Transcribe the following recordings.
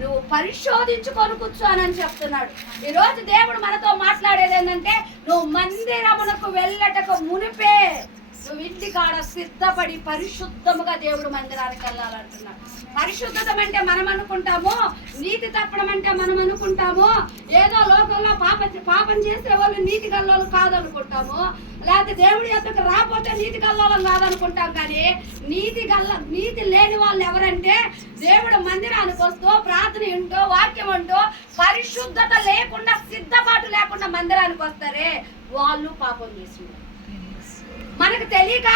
నువ్వు పరిశోధించుకొని కూర్చోనని చెప్తున్నాడు. ఈరోజు దేవుడు మనతో మాట్లాడేది ఏంటంటే, నువ్వు మందిరమునకు వెళ్ళటకు మునిపే నువ్వు ఇంటికాడ సిద్ధపడి పరిశుద్ధముగా దేవుడు మందిరానికి వెళ్ళాలంటున్నాడు. పరిశుద్ధత అంటే మనం అనుకుంటాము, నీతి తప్పడం అంటే మనం అనుకుంటాము, ఏదో లోకంలో పాపం చేసే వాళ్ళు నీతి గల్లోళ్ళు కాదనుకుంటాము, లేకపోతే దేవుడి యొక్కకు రాకపోతే నీతి గల్లోళ్ళం కాదనుకుంటాం. కానీ నీతి లేని వాళ్ళు ఎవరంటే, దేవుడు మందిరానికి వస్తూ ప్రార్థన ఉంటూ వాక్యం ఉంటూ పరిశుద్ధత లేకుండా సిద్ధపాటు లేకుండా మందిరానికి వస్తారే వాళ్ళు పాపం చేస్తున్నారు. మనకు తెలియక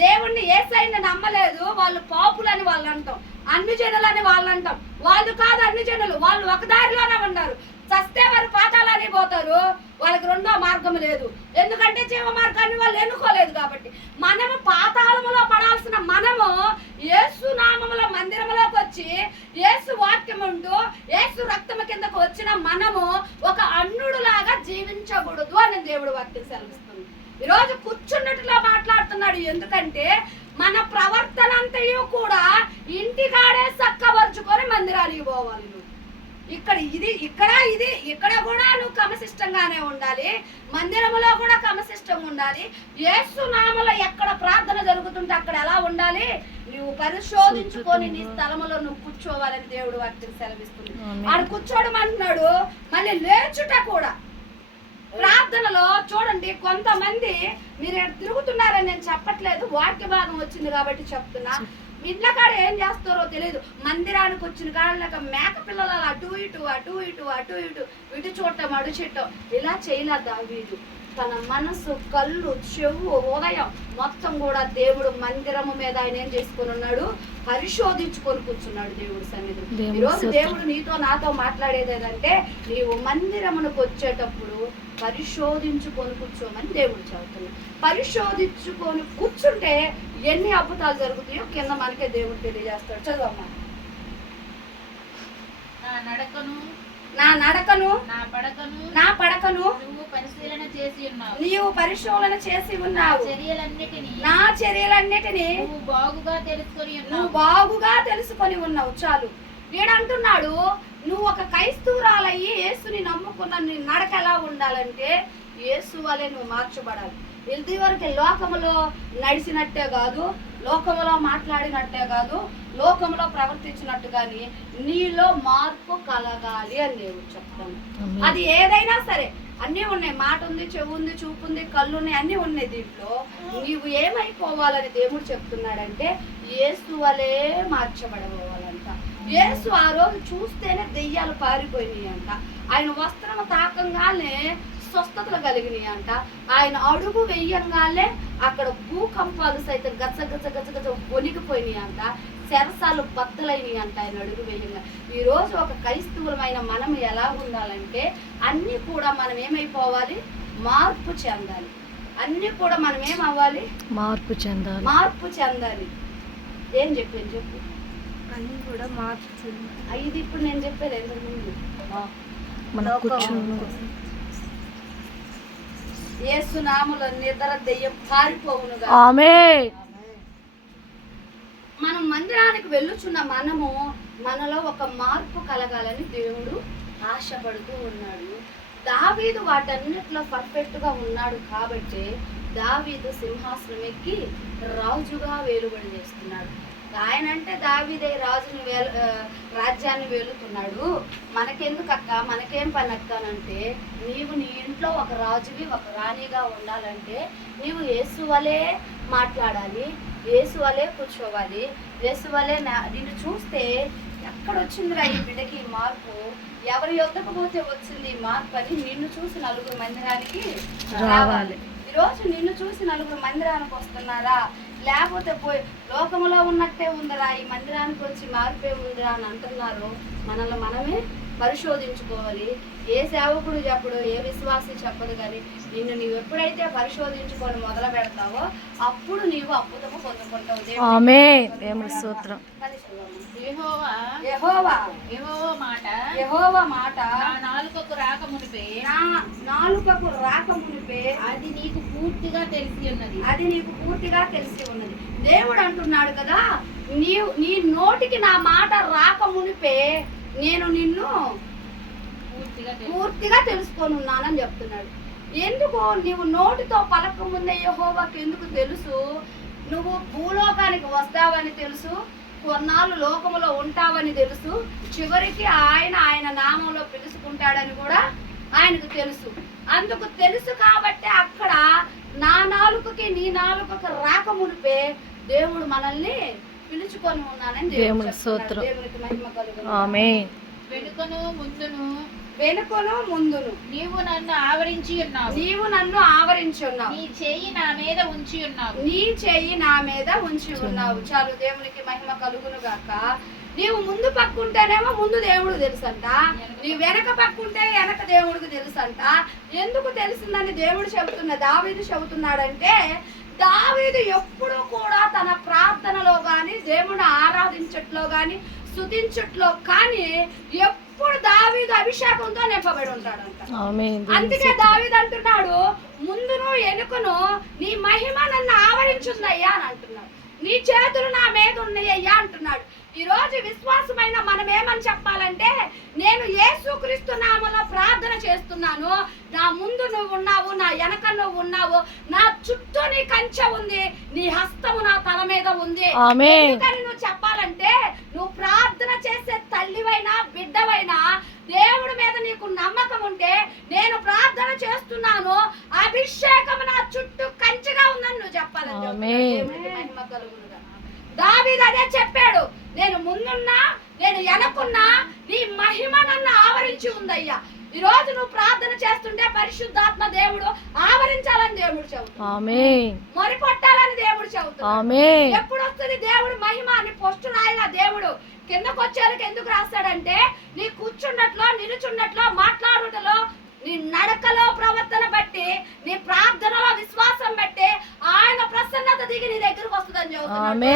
దేవుణ్ణి యేసయ్యని నమ్మలేదు, వాళ్ళు పాపులని వాళ్ళు అంటాం, అన్ని జనులని వాళ్ళు అంటాం. వాళ్ళు కాదు అన్ని జనులు, వాళ్ళు ఒక దారిలోనే ఉన్నారు. చస్తే వారు పాతాలని పోతారు, వాళ్ళకి రెండో మార్గం లేదు. ఎందుకంటే జీవ మార్గాన్ని వాళ్ళు ఎన్నుకోలేదు కాబట్టి. మనము పాతాళములో పడాల్సిన మనము యేసు నామముల మందిరములోకి వచ్చి యేసు వాక్యం ఉంటూ యేసు రక్తము కిందకు వచ్చిన మనము ఒక అన్నుడులాగా జీవించకూడదు అని దేవుడు వాక్యం సెలవిస్తుంది. ఈరోజు కూర్చున్నట్టులో మాట్లాడుతున్నాడు. ఎందుకంటే మన ప్రవర్తన అంతయు కూడా ఇంటికాడే చక్కబరుచుకొని మందిరానికి పోవాలి. నువ్వు ఇక్కడ కూడా నువ్వు క్రమశిష్టంగానే ఉండాలి, మందిరములో కూడా క్రమశిష్టంగా ఉండాలి. యేసు నామములో ఎక్కడ ప్రార్థన జరుగుతుంటే అక్కడ ఎలా ఉండాలి, నువ్వు పరిశోధించుకొని నీ స్థలములో నువ్వు కూర్చోవాలని దేవుడు వాక్యం సెలవిస్తుంది. ఆడు కూర్చోడమంటున్నాడు. మళ్ళీ లేచుట కూడా ప్రార్థనలో చూడండి, కొంతమంది మీరు తిరుగుతున్నారని నేను చెప్పట్లేదు, వాక్య భాగం వచ్చింది కాబట్టి చెప్తున్నా. ఇంట్లో కాడ ఏం చేస్తారో తెలియదు, మందిరానికి వచ్చిన కాళ్ళక మేక పిల్లలు అటు ఇటు అటు ఇటు అటు ఇటు ఇటు చూడటం అడు చెట్టం ఇలా చేయలే దావీదు. తన మనసు, కళ్ళు, చెవు, ఉదయం మొత్తం కూడా దేవుడు మందిరము మీద ఆయన ఏం చేసుకుని ఉన్నాడు, పరిశోధించుకొని కూర్చున్నాడు దేవుడి సన్నిధిలో. ఈరోజు దేవుడు నీతో నాతో మాట్లాడేది ఏదంటే, నీవు మందిరమునకు వచ్చేటప్పుడు పరిశోధించుకొని కూర్చోమని దేవుడు చెబుతున్నాడు. పరిశోధించుకొని కూర్చుంటే ఎన్ని అద్భుతాలు జరుగుతాయో కింద మనకే దేవుడు తెలియజేస్తాడు. చదవమ్మా. నా నడకను నా పడకను నీవు పరిశీలన చేసి ఉన్నావు. నా చర్యలన్నిటినీ నువ్వు బాగుగా తెలుసుకొని ఉన్నావు. చాలు. వీడంటున్నాడు, నువ్వు ఒక క్రైస్తవురాలయ్యి యేసుని నమ్ముకున్న నీ నడక ఎలా ఉండాలంటే యేసు వలె నువ్వు మార్చబడాలి. ఇది వరకు లోకములో నడిచినట్టే కాదు, లోకములో మాట్లాడినట్టే కాదు, లోకములో ప్రవర్తించినట్టు కానీ నీలో మార్పు కలగాలి అని నేను చెప్తాను. అది ఏదైనా సరే, అన్నీ ఉన్నాయి. మాట ఉంది, చెవు ఉంది, చూపు ఉంది, కళ్ళు ఉన్నాయి, అన్నీ ఉన్నాయి. దీంట్లో నీవు ఏమైపోవాలని దేవుడు చెప్తున్నాడంటే యేసు వలే మార్చబడబోవాలంట. యేసు ఆ రోజు చూస్తేనే దెయ్యాలు పారిపోయినాయి అంట. ఆయన వస్త్రం తాకంగానే స్వస్థతలు కలిగినాయి అంట. ఆయన అడుగు వెయ్యంగానే అక్కడ భూకంపాలు సైతం గచ్చ గచ్చ గచ్చ గచ్చ వణికిపోయినాయి అంట. శరసాలు బద్దలైనవి అంట ఆయన అడుగు వేయంగా. ఈరోజు ఒక క్రైస్తవులమైన మనం ఎలా ఉండాలంటే అన్నీ కూడా మనం ఏమైపోవాలి, మార్పు చెందాలి. అన్నీ కూడా మనం ఏమవ్వాలి, మార్పు చెందాలి. ఏం చెప్పాను చెప్పు, అన్నీ కూడా మార్పు చెందాలి. ఇది ఇప్పుడు నేను చెప్పేది ఎందుకు ముందు యేసు నామములో నిద్ర దెయ్యం పారిపోవునుగా. ఆమేన్. మనం మందిరానికి వెళ్ళుచున్న మనలో ఒక మార్పు కలగాలని దేవుడు ఆశపడుతూ ఉన్నాడు. దావీదు వాటన్నిటిలో పర్ఫెక్ట్గా ఉన్నాడు కాబట్టి దావీదు సింహాసనం ఎక్కి రాజుగా వేలుబడి చేస్తున్నాడు. ఆయన అంటే దావీదే రాజ్యాన్ని వేలుతున్నాడు. మనకెందుకు అక్క, మనకేం పని అక్కనంటే, నీవు నీ ఇంట్లో ఒక రాజువి ఒక రాణిగా ఉండాలంటే నీవు యేసు వలే మాట్లాడాలి, యేసు వలే కూర్చోవాలి, యేసు వలే. నిన్ను చూస్తే ఎక్కడొచ్చిందిరా ఈ బిడ్డకి మార్పు, ఎవరి యొద్దకు పోతే వచ్చింది మార్పు అని నిన్ను చూసి నలుగురు మందిరానికి రావాలి. ఈరోజు నిన్ను చూసి నలుగురు మందిరానికి వస్తున్నారా, లేకపోతే పోయి లోకములో ఉన్నట్టే ఉందరా, ఈ మందిరానికి వచ్చి మార్పే ఉందిరా అని అంటున్నారు. మనల్ని మనమే పరిశోధించుకోవాలి. ఏ సేవకుడు చెప్పడు, ఏ విశ్వాసి చెప్పదు. కానీ నిన్ను నీవు ఎప్పుడైతే పరిశోధించుకొని మొదలు పెడతావో అప్పుడు నీవు అద్భుతము పొందుకుంటావు. యెహోవా మాట నాలుకకు రాక మునిపే అది నీకు పూర్తిగా తెలిసి ఉన్నది. దేవుడు అంటున్నాడు కదా, నీ నోటికి నా మాట రాక మునిపే నేను నిన్ను పూర్తిగా తెలుసుకొని ఉన్నానని చెప్తున్నాడు. ఎందుకు? నీవు నోటితో పలక ముందే యెహోవాకు ఎందుకు తెలుసు? నువ్వు భూలోకానికి వస్తావని తెలుసు, కొన్నాళ్ళు లోకములో ఉంటావని తెలుసు, చివరికి ఆయన నామంలో పిలుచుకుంటాడని కూడా ఆయనకు తెలుసు. అందుకు తెలుసు కాబట్టి అక్కడ నా నాలుకకి నీ నాలుకకి రాక మునిపే దేవుడు మనల్ని పిలుచుకొని ఉన్నానని దేవునికి మహిమ కలుగును. ఆమేన్. వెనుకను ముందును నీవు నన్ను ఆవరించి ఉన్నావు. నీ చెయ్యి నా మీద ఉంచి ఉన్నావు. చాలు, దేవునికి మహిమ కలుగును గాక. నీవు ముందు పక్కుంటేనేమో ముందు దేవుడు తెలుసంట, నీ వెనక పక్కుంటే వెనక దేవుడికి తెలుసంట. ఎందుకు తెలిసిందని దేవుడు దావీదు చెబుతున్నాడంటే, దావీదు ఎప్పుడు కూడా తన ప్రార్థనలో గాని దేవుని ఆరాధించట్లో గాని స్తుతించట్లో కానీ ఎప్పుడు దావీదు అభిషేకంతో నింపబడి ఉంటాడంట. అందుకే దావీదు అంటున్నాడు, ముందును వెనుకను నీ మహిమ నన్ను ఆవరించుందయ్యా అని అంటున్నాడు. నీ చేతులు నా మీద ఉన్నాయ్యా అంటున్నాడు. ఈ రోజు విశ్వాసమైన మనం ఏమని చెప్పాలంటే, నేను యేసుక్రీస్తు నామములో ప్రార్థన చేస్తున్నాను, నా ముందు నువ్వు ఉన్నావు, నా వెనక నువ్వు ఉన్నావు, నా చుట్టూ నీ కంచె ఉంది, నీ హస్తము నా తల మీద ఉంది. ఎందుకని నువ్వు చెప్పాలంటే, నువ్వు ప్రార్థన చేసే తల్లివైనా బిడ్డవైనా దేవుడి మీద నీకు నమ్మకం ఉంటే, నేను ప్రార్థన చేస్తున్నాను, అభిషేకం నా చుట్టూ కంచెగా ఉందని నువ్వు చెప్పాలని. దావీదు అదే చెప్పాడు, నేను ముందున్నా నేను వెనకున్నా నీ మహిమ నన్ను ఆవరించి ఉందయ్యా. ఈ రోజు నువ్వు ప్రార్థన చేస్తుంటే పరిశుద్ధాత్మ దేవుడు ఆవరించాలని దేవుడు చెబుతాడు, మరి కొట్టాలని దేవుడు చెబుతాడు. ఎప్పుడు వస్తుంది దేవుడు మహిమ అని పోస్టు రాయిన దేవుడు కిందకు వచ్చేందుకు ఎందుకు రాస్తాడంటే, నీ కూర్చున్నట్లో నిలుచున్నట్లో మాట్లాడుటలో నీ నడకలో ప్రవర్తన బట్టి నీ ప్రార్థనలో విశ్వాసం బట్టి ఆయన ప్రసన్నత దిగి నీ దగ్గరకు వస్తుందని చెబుతాడు.